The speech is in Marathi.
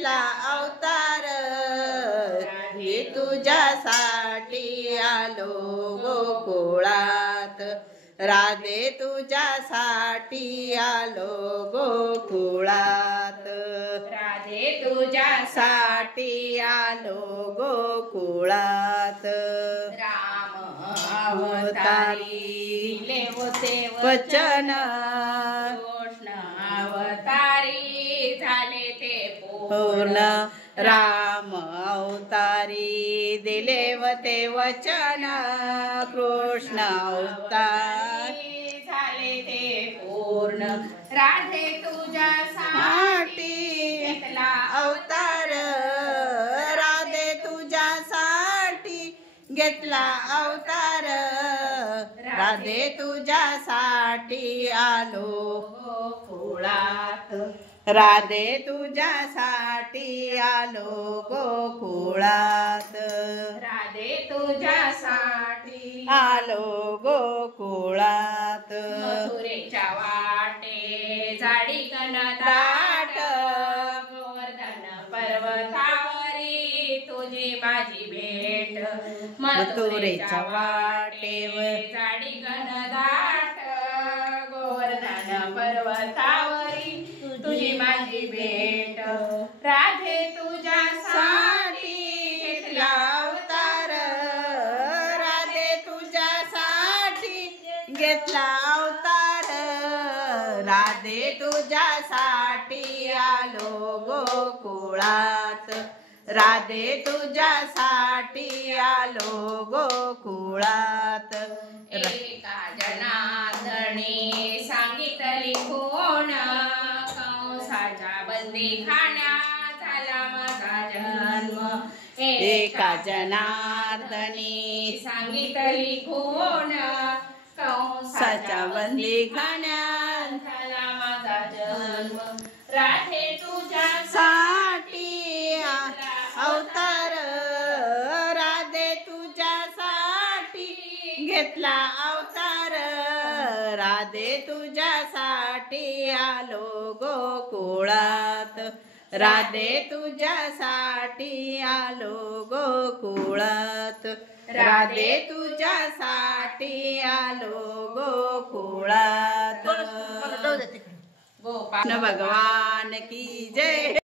घेतला अवतार, राधे तुझ्यासाठी आलो गोकुळात, राधे तुझ्यासाठी आलो गोकुळात, राधे तुझ्यासाठी आलो गोकुळात। राम अवतारी दिले होते वचन, कृष्ण अवतारी झाले ते पूर्ण, राम अवतारी दिले होते वचन, कृष्ण अवतारी झाले ते पूर्ण। राधे तुझ्यासाठी घेतला अवतार, राधे तुझ्यासाठी घेतला अवतार, राधे तुझ्यासाठी आलो गोकुळात, राधे तुझ्यासाठी आलो गोकुळात, राधे तुझ्यासाठी आलो गोकुळात। मथुरेच्या वाटे झाडी घनदाट, गोवर्धन पर्वतावरी तुझी माझी भेट, मथुरेच्या वाटेवर झाडी घनदाट, गोवर्धन पर्वतावरी तुझी माझी भेट। राधे तुझ्यासाठी घेतला अवतार, राधे तुझ्यासाठी घेतला अवतार, राधे तुझ्यासाठी आलो गोकुळात, राधे तुझ्यासाठी आलो गोकुळात। एका जनार्दने सांगितली कोण, कंसाच्या बंदीखान्यात झाला माझा जन्म। एका जनार्दनी सांगितली कोण, कंसाच्या बंदीखान्यात झाला माझा जन्म। राधे तुझ्यासाठी अवतार, राधे तुझ्यासाठी घेतला अवतार, राधे तुझ्यासाठी आलो गोकुळात, राधे तुझ्यासाठी आलो गोकुळात, राधे तुझ्यासाठी आलो गोकुळात। गोपाळ भगवान की जय।